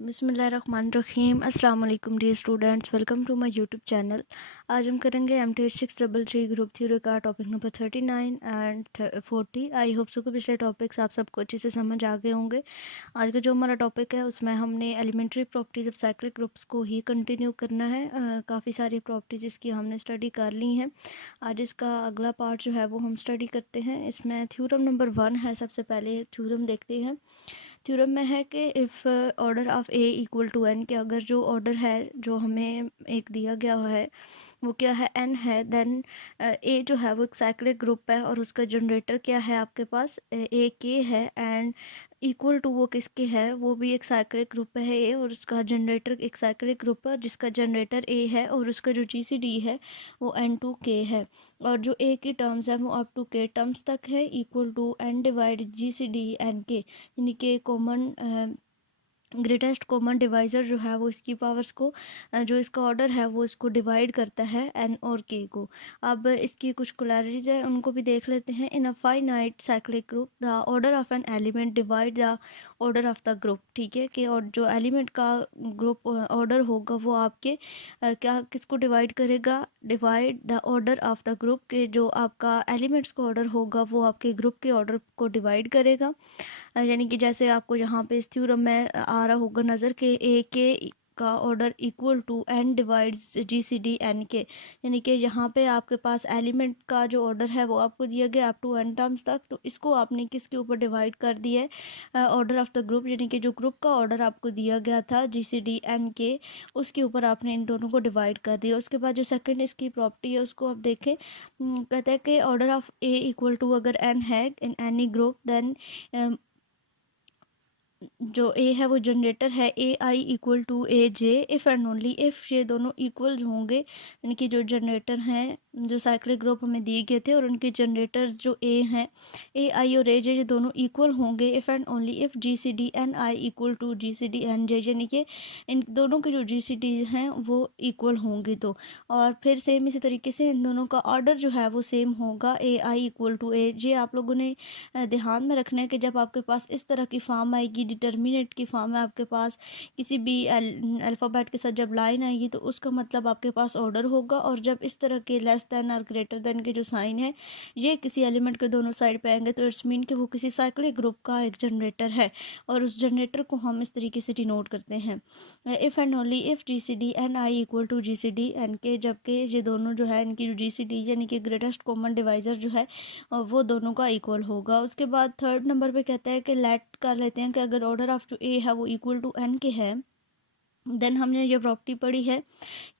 बिस्मिल्लाहिर्रहमानिर्रहीम। अस्सलाम वालेकुम dear students, welcome to my YouTube channel. आज हम करेंगे MTH 633 ग्रुप थ्योरी का topic number 39 and 40। I hope so कि पिछले टॉपिक्स आप सबको अच्छे से समझ आ गए होंगे। आज का जो हमारा टॉपिक है उसमें हमने elementary properties of cyclic groups को ही कंटिन्यू करना है। काफ़ी सारी प्रॉपर्टीज़ इसकी हमने स्टडी कर ली हैं। आज इसका अगला पार्ट जो है वो हम स्टडी करते हैं। इसमें थ्योरम नंबर 1 है। सबसे पहले थ्योरम देखते हैं। थ्योरम में है कि if order of a equal to n, कि अगर जो ऑर्डर है जो हमें एक दिया गया है वो क्या है, एन है, देन ए जो है वो एक साइक्लिक ग्रुप है और उसका जनरेटर क्या है आपके पास ए के है, एंड इक्वल टू वो किसके है, वो भी एक साइक्लिक ग्रुप है ए, और उसका जनरेटर एक साइक्लिक ग्रुप है जिसका जनरेटर ए है और उसका जो GCD है वो N2K है। और जो ए की टर्म्स है वो अप टू के टर्म्स तक है, equal to n divide GCD NK, यानी कि कॉमन ग्रेटेस्ट कॉमन डिवाइज़र जो है वो इसकी पावर्स को जो इसका ऑर्डर है वो इसको डिवाइड करता है एन और के को। अब इसकी कुछ कोलैरिटीज है उनको भी देख लेते हैं। In a finite cyclic group the order of an element divide the order of the group. ठीक है, कि और जो एलिमेंट का ग्रुप ऑर्डर होगा वो आपके क्या किसको डिवाइड करेगा, divide the order of the group, के जो आपका एलिमेंट्स का ऑर्डर होगा वो आपके ग्रुप के ऑर्डर को डिवाइड करेगा। यानी कि जैसे आपको यहाँ पे इस थ्योरम में आ रहा होगा नज़र के ए के का order equal to n divides GCD NK, यानी कि यहाँ पे आपके पास एलिमेंट का जो ऑर्डर है वो आपको दिया गया अप टू n टर्म्स तक, तो इसको आपने किसके ऊपर डिवाइड कर दिया है, ऑर्डर ऑफ द ग्रुप, यानी कि जो ग्रुप का ऑर्डर आपको दिया गया था GCD NK उसके ऊपर आपने इन दोनों को डिवाइड कर दिया। उसके बाद जो सेकंड इसकी प्रॉपर्टी है उसको आप देखें। कहते हैं कि order of a equal to अगर n है इन एनी ग्रुप, देन जो ए है वो जनरेटर है a i equal to a j, if and only if ये दोनों इक्वल्स होंगे, यानी कि जो जनरेटर हैं जो साइक्लिक ग्रुप हमें दिए गए थे और उनके जनरेटर्स जो ए हैं ए आई और ए जे ये दोनों इक्वल होंगे, if and only if GCD NI equal to GCD NJ, यानी कि इन दोनों के जो GCD हैं वो इक्वल होंगे। तो और फिर सेम इसी तरीके से इन दोनों का ऑर्डर जो है वो सेम होगा ए आई इक्वल टू ए जे। आप लोगों ने ध्यान में रखना है कि जब आपके पास इस तरह की फॉर्म आएगी, डिटर्मिनेट की फॉर्म है आपके पास, किसी भी अल्फ़ाबेट के साथ जब लाइन आएगी तो उसका मतलब आपके पास ऑर्डर होगा, और जब इस तरह के लेस दैन और ग्रेटर दैन के जो साइन है ये किसी एलिमेंट के दोनों साइड पे आएंगे तो इट्स मीन कि वो किसी साइक्लिक ग्रुप का एक जनरेटर है, और उस जनरेटर को हम इस तरीके से डिनोट करते हैं if and only if GCD NI equal to GCD NK, जबकि ये दोनों जो है इनकी जो GCD यानी कि ग्रेटेस्ट कॉमन डिवाइज़र जो है वो दोनों का इक्वल होगा। उसके बाद थर्ड नंबर पे कहता है कि लेट कर लेते हैं कि अगर ऑर्डर ऑफ जो ए है वो इक्वल टू एन के है, देन हमने ये प्रॉपर्टी पढ़ी है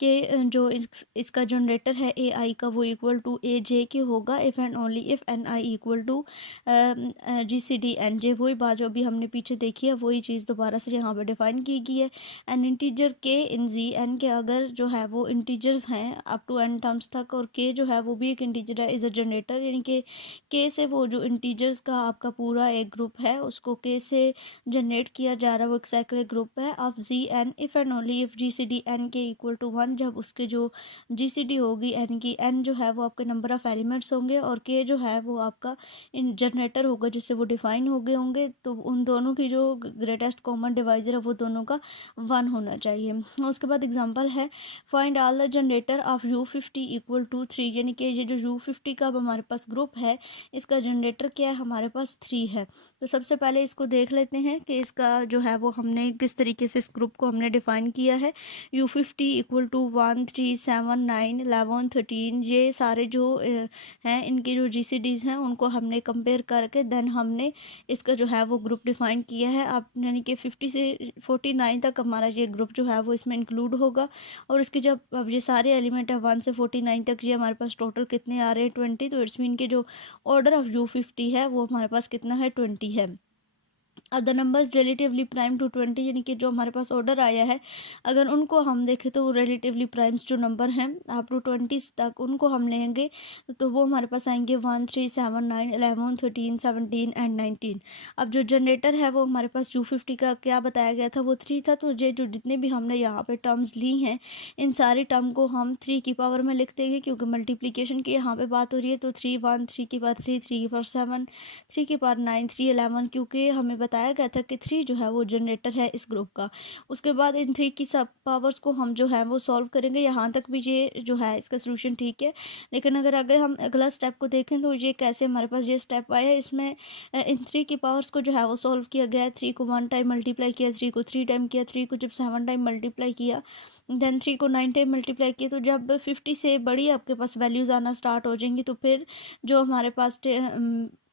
कि जो इसका जनरेटर है ए आई का वो इक्वल टू ए जे के होगा, if and only if n i equal to GCD NJ। वही बात जो अभी हमने पीछे देखी है वही चीज़ दोबारा से यहाँ पे डिफाइन की गई है। एन इंटीजर के इन जी एन के अगर जो है वो इंटीजर्स हैं अप टू n टर्म्स तक, और के जो है वो भी एक इंटीजर है इज़ अ जनरेटर, यानी कि के से वो जो इंटीजर्स का आपका पूरा एक ग्रुप है उसको के से जनरेट किया जा रहा है, वो एक साइक्लिक ग्रुप है of ZN if and only if GCD NK equal to 1, जब उसके जो GCD होगी n की, n जो है वो आपके नंबर ऑफ़ एलिमेंट्स होंगे और k जो है वो आपका इन जनरेटर होगा जिससे वो डिफाइन हो गए होंगे, तो उन दोनों की जो ग्रेटेस्ट कॉमन डिवाइज़र है वो दोनों का 1 होना चाहिए। उसके बाद एग्जांपल है find all the generator of U50 equal to 3, यानी कि ये जो U50 का अब हमारे पास ग्रुप है इसका जनरेटर क्या है, हमारे पास 3 है। तो सबसे पहले इसको देख लेते हैं कि इसका जो है वो हमने किस तरीके से इस ग्रुप को हमने डिफ़ाइन किया है। U50 इक्वल टू 1 3 7 9 11 13, ये सारे जो हैं इनके जो GCDs हैं उनको हमने कंपेयर करके देन हमने इसका जो है वो ग्रुप डिफ़ाइन किया है। अब यानी कि 50 से 49 तक हमारा ये ग्रुप जो है वो इसमें इंक्लूड होगा, और इसके जब अब ये सारे एलिमेंट है 1 से 49 तक, ये हमारे पास टोटल कितने आ रहे हैं 20, तो इट्स मीन के जो ऑर्डर ऑफ U50 है वो हमारे पास कितना है 20 है। अब the numbers relatively prime to 20, यानी कि जो हमारे पास ऑर्डर आया है अगर उनको हम देखें तो रिलेटिवली प्राइम्स जो नंबर हैं अप टू 20 तक उनको हम लेंगे तो वो हमारे पास आएंगे 1 3 7 9 11 13 17 एंड 19। अब जो जनरेटर है वो हमारे पास U50 का क्या बताया गया था वो 3 था, तो ये जो जितने भी हमने यहाँ पे टर्म्स ली हैं इन सारी टर्म को हम 3 की पावर में लिख देंगे, क्योंकि मल्टीप्लिकेशन की यहाँ पे बात हो रही है। तो 3 1 3 की पावर 3 3 की पावर 7 3 की पावर 9 3 11, क्योंकि हमें बताया गया था कि 3 जो है वो जनरेटर है इस ग्रुप का। उसके बाद इन 3 की सब पावर्स को हम जो है वो सॉल्व करेंगे। यहाँ तक भी ये जो है इसका सोल्यूशन ठीक है, लेकिन अगर हम अगला स्टेप को देखें तो ये कैसे हमारे पास ये स्टेप आया है। इसमें इन 3 की पावर्स को जो है वो सॉल्व किया गया है। 3 को 1 टाइम मल्टीप्लाई किया, 3 को 3 टाइम किया, 3 को जब 7 टाइम मल्टीप्लाई किया, देन 3 को 9 टाइम मल्टीप्लाई किया, तो जब 50 से बड़ी आपके पास वैल्यूज़ आना स्टार्ट हो जाएंगी तो फिर जो हमारे पास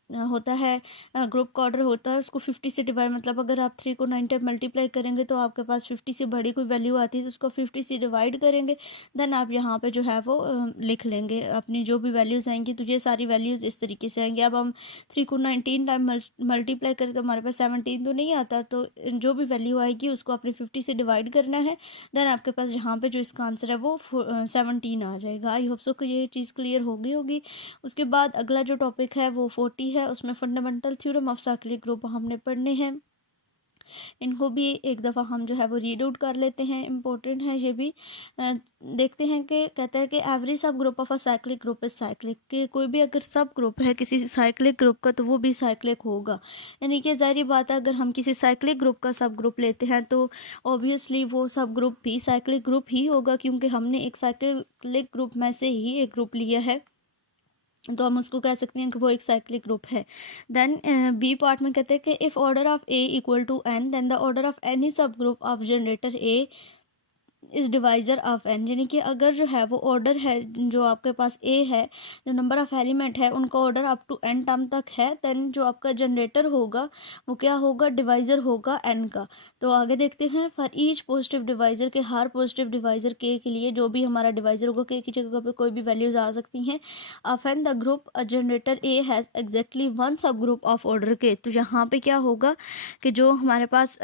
होता है ग्रुप का ऑर्डर होता है उसको 50 से डिवाइड, मतलब अगर आप 3 को 9 टाइम मल्टीप्लाई करेंगे तो आपके पास 50 से बड़ी कोई वैल्यू आती है तो उसको 50 से डिवाइड करेंगे, देन आप यहाँ पे जो है वो लिख लेंगे अपनी जो भी वैल्यूज़ आएंगी। तो ये सारी वैल्यूज़ इस तरीके से आएंगी। अब हम 3 को 19 टाइम मल्टीप्लाई करें तो हमारे पास 17 तो नहीं आता, तो जो भी वैल्यू आएगी उसको आपने 50 से डिवाइड करना है, देन आपके पास यहाँ पे जो इसका आंसर है वो 17 आ जाएगा। आई होप सो कि ये चीज़ क्लियर हो गई होगी। उसके बाद अगला जो टॉपिक है वो 40 है, उसमें fundamental theorem of cyclic group हमने पढ़ने हैं। इनको भी एक दफ़ा हम जो है वो रीड आउट कर लेते हैं, इम्पोर्टेंट है ये भी। देखते हैं कि कहता है कि एवरी सब group of a cyclic group is cyclic, कि कोई भी अगर सब ग्रुप है किसी साइक्लिक ग्रुप का तो वो भी साइक्लिक होगा। यानी कि ज़ाहिर बात है अगर हम किसी साइक्लिक ग्रुप का सब ग्रुप लेते हैं तो ऑब्वियसली वो सब ग्रुप भी साइक्लिक ग्रुप ही होगा, क्योंकि हमने एक साइक्लिक ग्रुप में से ही एक ग्रुप लिया है, तो हम उसको कह सकते हैं कि वो एक साइक्लिक ग्रुप है। देन बी पार्ट में कहते हैं कि if order of a equal to n then the order of any subgroup of generator a is divisor of N, यानी कि अगर जो है वो ऑर्डर है जो आपके पास ए है, जो नंबर ऑफ एलिमेंट है उनका order up to n term तक है, देन जो आपका जनरेटर होगा वो क्या होगा, डिवाइज़र होगा एन का। तो आगे देखते हैं, फॉर ईच पॉजिटिव डिवाइज़र के हर पॉजिटिव डिवाइज़र के लिए जो भी हमारा डिवाइज़र होगा के की जगह पे कोई भी वैल्यूज़ आ सकती हैं। Of n the group generator a has exactly one subgroup of order k, तो यहाँ पे क्या होगा कि जो हमारे पास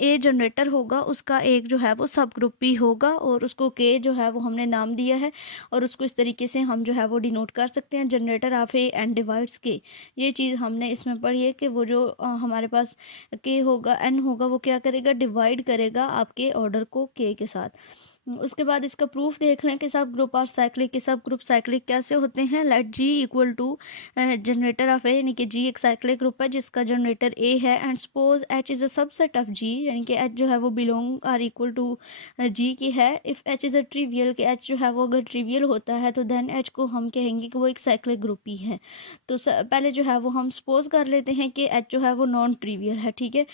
ए जनरेटर होगा उसका एक जो है वो सब ग्रुप भी होगा, और उसको के जो है वो हमने नाम दिया है, और उसको इस तरीके से हम जो है वो डिनोट कर सकते हैं, generator of A and divides के। ये चीज़ हमने इसमें पढ़ी है कि वो जो हमारे पास के होगा एन होगा वो क्या करेगा, डिवाइड करेगा आपके ऑर्डर को के साथ। उसके बाद इसका प्रूफ देख लें कि सब ग्रुप आर साइक्लिक, के सब ग्रुप साइक्लिक कैसे होते हैं। Let G equal to generator of A, यानी कि जी एक साइक्लिक ग्रुप है जिसका जनरेटर ए है, and suppose h is a subset of g, यानी कि एच जो है वो belong or equal to g की है। If h is a trivial, कि एच जो है वो अगर ट्रिवियल होता है तो देन एच को हम कहेंगे कि वो एक साइक्लिक ग्रुप ही है। तो पहले जो है वो हम सपोज कर लेते हैं कि एच जो है वो नॉन ट्रिवियल है, ठीक है।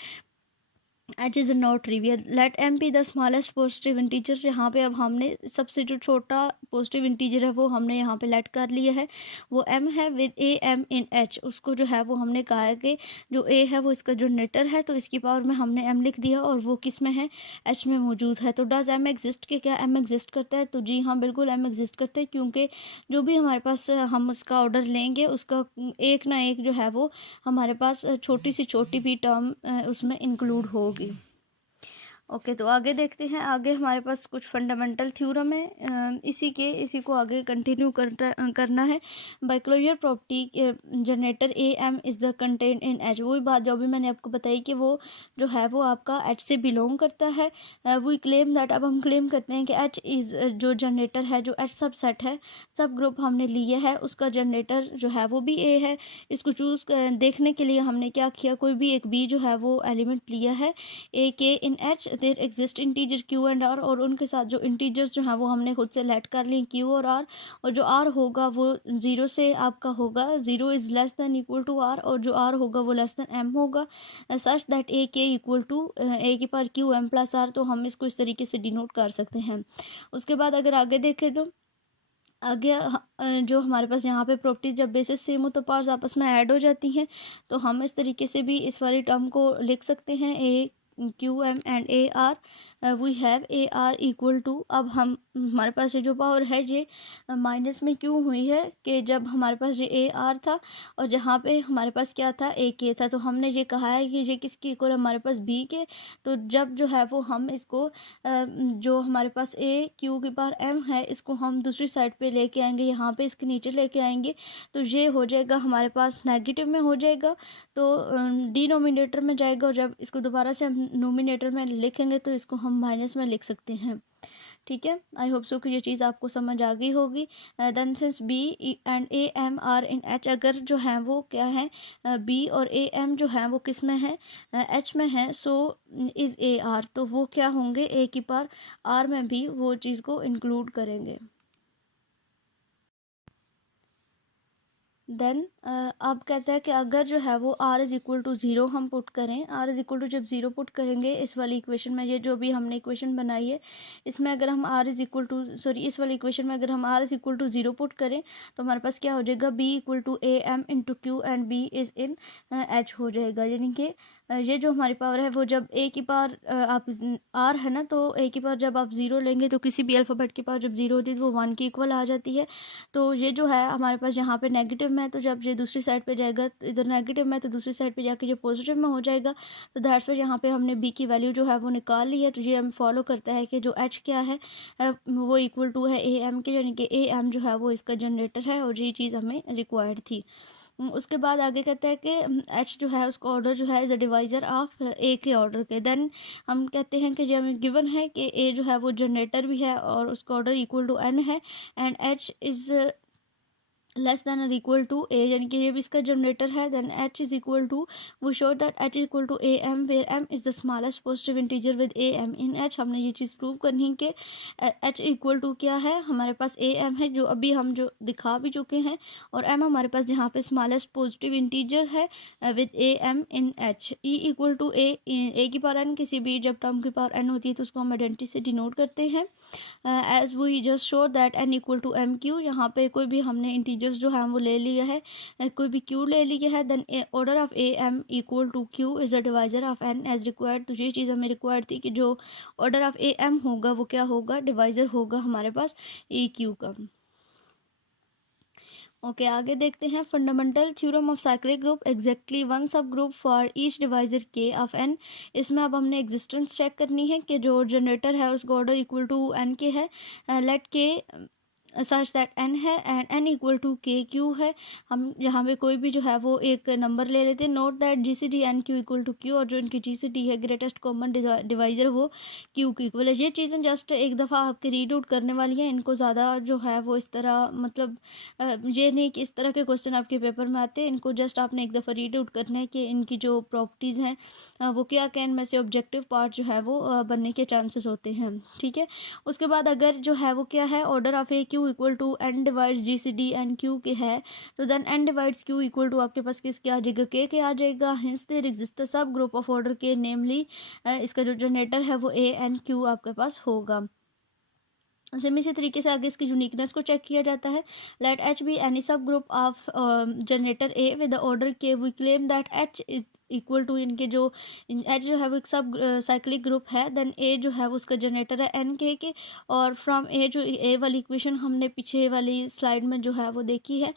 H is not trivial. Let m be the smallest positive integer, यहाँ पे अब हमने सबसे जो छोटा पॉजिटिव इंटीजर है वो हमने यहाँ पे लेट कर लिया है, वो एम है with A M in H. उसको जो है वो हमने कहा है कि जो ए है वो इसका जनरेटर है, तो इसकी पावर में हमने एम लिख दिया, और वो किस में है, एच में मौजूद है। तो डज एम एग्जिस्ट, के क्या एम एग्जिस्ट करता है, तो जी हाँ बिल्कुल एम एग्जिस्ट करता है, क्योंकि जो भी हमारे पास हम उसका ऑर्डर लेंगे उसका एक ना एक जो है वो हमारे पास छोटी से छोटी भी टर्म उसमें इंक्लूड होगी। ओके तो आगे देखते हैं। आगे हमारे पास कुछ फंडामेंटल थ्योरम है, इसी को आगे कंटिन्यू करना है। By closure property generator a m is the content in H, वही बात जो भी मैंने आपको बताई कि वो जो है वो आपका एच से बिलोंग करता है। वी क्लेम दैट, अब हम क्लेम करते हैं कि एच इज़ जो जनरेटर है, जो एच सब सेट है, सब ग्रुप हमने लिए है, उसका जनरेटर जो है वो भी ए है। इसको चूज़ देखने के लिए हमने क्या किया, कोई भी एक बी जो है वो एलिमेंट लिया है a k in H, there exist integer q and r, और उनके साथ जो इंटीजर्स जो हैं वो हमने खुद से लेट कर लिए क्यू और आर, और जो आर होगा वो ज़ीरो से आपका होगा, zero is less than equal to r, और जो आर होगा वो लेस दैन एम होगा, सच दैट ए के इक्वल टू ए की power q m plus r. तो हम इसको इस तरीके से डिनोट कर सकते हैं। उसके बाद अगर आगे देखें तो आगे जो हमारे पास यहाँ पे प्रॉपर्टीज जब बेसिस सेम हो तो पावर्स आपस में ऐड हो जाती हैं, तो हम इस तरीके से भी इस वाली टर्म को लिख सकते हैं, a q m and a r we have a r equal to, अब हम हमारे पास ये जो पावर है ये माइनस में क्यों हुई है कि जब हमारे पास ये ए आर था और जहाँ पे हमारे पास क्या था, ए के था, तो हमने ये कहा है कि ये किसकी इक्वल हमारे पास बी के। तो जब जो है वो हम इसको जो हमारे पास ए क्यू की पावर एम है इसको हम दूसरी साइड पे लेके आएंगे, यहाँ पे इसके नीचे लेके आएंगे, तो ये हो जाएगा हमारे पास नेगेटिव में हो जाएगा, तो डिनोमिनेटर में जाएगा, और जब इसको दोबारा से हम नोमिनेटर में लिखेंगे तो इसको हम माइनस में लिख सकते हैं। ठीक है, आई होप सो कि ये चीज़ आपको समझ आ गई होगी। Then since b and a m r in H, अगर जो है वो क्या है, बी और ए एम जो है वो किस में है, एच में है, सो इज़ ए आर, तो वो क्या होंगे, ए की पावर आर में भी वो चीज़ को इंक्लूड करेंगे। देन अब कहते हैं कि अगर जो है वो r is equal to zero हम पुट करें, r इज़ इक्वल टू जब ज़ीरो पुट करेंगे इस वाली इक्वेशन में, ये जो भी हमने इक्वेशन बनाई है इसमें अगर हम r इज़ इक्वल टू इस वाली इक्वेशन में अगर हम r is equal to zero put करें तो हमारे पास क्या हो जाएगा, b equal to A m into q and b is in h हो जाएगा। यानी कि ये जो हमारी पावर है वो जब a की पावर आप r है ना, तो a की पावर जब आप ज़ीरो लेंगे तो किसी भी अल्फ़ाबेट की पावर जब ज़ीरो होती है तो वो 1 के इक्वल आ जाती है। तो ये जो है हमारे पास यहाँ पे नेगेटिव में है, तो जब ये दूसरी साइड पे जाएगा तो इधर नेगेटिव में, तो दूसरी साइड पे जाके ये पॉजिटिव में हो जाएगा। तो दैट्स वाई यहाँ पे हमने b की वैल्यू जो है वो निकाल ली है। तो ये हम फॉलो करता है कि जो h क्या है वो इक्वल टू है ए एम के, यानी कि ए एम जो है वो इसका जनरेटर है और ये चीज़ हमें रिक्वायर्ड थी। उसके बाद आगे कहते हैं कि एच जो है उसका ऑर्डर जो है इज़ अ डिवाइज़र ऑफ ए के ऑर्डर के। देन हम कहते हैं कि जो हमें गिवन है कि ए जो है वो जनरेटर भी है और उसका ऑर्डर इक्वल टू एन है and H is less than और इक्वल टू ए, यानी कि ये भी इसका जनरेटर है। Then H is equal to, वो show that H is equal to A M where M is the smallest positive integer with A M in H. हमने ये चीज़ प्रूव करनी है कि एच इक्वल टू क्या है, हमारे पास ए एम है जो अभी हम जो दिखा भी चुके हैं, और एम हमारे पास जहाँ पे स्मॉलेस्ट पॉजिटिव इंटीजर है with A M in H. E equal to ए की पावर एन, किसी भी जब टर्म की पावर एन होती है तो उसको हम आइडेंटिटी से डिनोट करते हैं। As we just show that n equal to m q, यहाँ पे कोई भी हमने इंटीजर्स जो है वो ले लिया है, कोई भी क्यू ले लिया है। Then order of a m equal to q is a divisor of n as required. तो ये चीज़ हमें रिक्वायर्ड थी कि जो ऑर्डर ऑफ ए एम होगा वो क्या होगा, डिवाइजर होगा हमारे पास ए क्यू का। ओके आगे देखते हैं fundamental theorem of cyclic group, exactly one सब ग्रुप फॉर ईच डिवाइजर के ऑफ एन। इसमें अब हमने एग्जिस्टेंस चेक करनी है कि जो जनरेटर है उसका ऑर्डर इक्वल टू एन के है, लेट के सच दैट एन है एंड एन इक्वल टू के क्यू है। हम यहाँ पे कोई भी जो है वो एक नंबर ले लेते हैं। Note that G C D n q equal to q, और जो इनकी जी सी डी है ग्रेटेस्ट कॉमन डिवाइजर वो क्यू की इक्वल है। ये चीज़ें जस्ट एक दफ़ा आपके रीड आउट करने वाली हैं, इनको ज़्यादा जो है वो इस तरह मतलब ये नहीं कि इस तरह के क्वेश्चन आपके पेपर में आते हैं, इनको जस्ट आपने एक दफ़ा रीड आउट करना है कि इनकी जो प्रॉपर्टीज़ हैं वो क्या क्या, इनमें से ऑब्जेक्टिव पार्ट जो है वो बनने के चांसेस होते हैं। ठीक है, उसके बाद अगर जो है वो क्या है, order of a q equal to n divides G C D n q के है, तो then n divides q equal to आपके पास किसके आ जाएगा, के आ जाएगा। Hence there exist subgroup of order k, namely इसका जो जनरेटर है वो ए एन क्यू आपके पास होगा। सेम इसी तरीके से आगे इसकी यूनिकनेस को चेक किया जाता है। Let H be any subgroup of generator A with the order K, we claim that H is equal to, इनके जो एच जो है वो एक सब साइक्लिक ग्रुप है। देन ए जो है वो उसका जनरेटर है एन के, और फ्रॉम ए जो ए वाली इक्वेशन हमने पीछे वाली स्लाइड में जो है वो देखी है,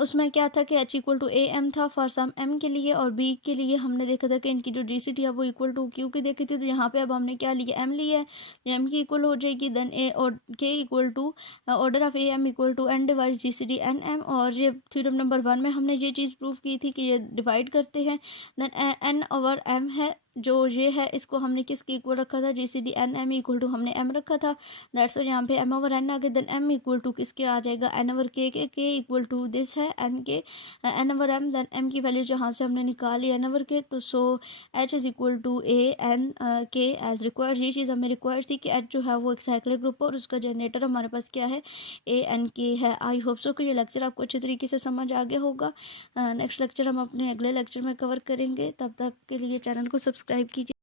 उसमें क्या था कि H equal to A m था फॉर सम एम के लिए, और बी के लिए हमने देखा था कि इनकी जो जी सी टी है वो इक्वल टू क्यू की देखी थी। तो यहाँ पे अब हमने क्या लिया, एम लिया है, एम की इक्वल हो जाएगी। देन ए और k equal to order of a m equal to n divide G C D N m, और ये थ्योरम नंबर 1 में हमने ये चीज़ प्रूव की थी कि ये डिवाइड करते हैं। देन एन ओवर एम है जो ये है, इसको हमने किसके इक्वल रखा था, G C D N M equal to हमने एम रखा था, दैट्स यहाँ पे एम ओवर एन आ गया। देन एम इक्वल टू किसके आ जाएगा, n over k equal to this है n k, n over m. Then m की वैल्यू जहाँ से हमने निकाली एन ओवर के, तो so H is equal to a n k as required. ये चीज़ हमें रिक्वायर्ड थी कि एच जो है वो एक साइक्लिक ग्रुप और उसका जनरेटर हमारे पास क्या है, ए एन के है। आई होप सो कि ये लेक्चर आपको अच्छे तरीके से समझ आ गया होगा। नेक्स्ट लेक्चर हम अपने अगले लेक्चर में कवर करेंगे, तब तक के लिए चैनल को सब्सक्राइब कीजिए।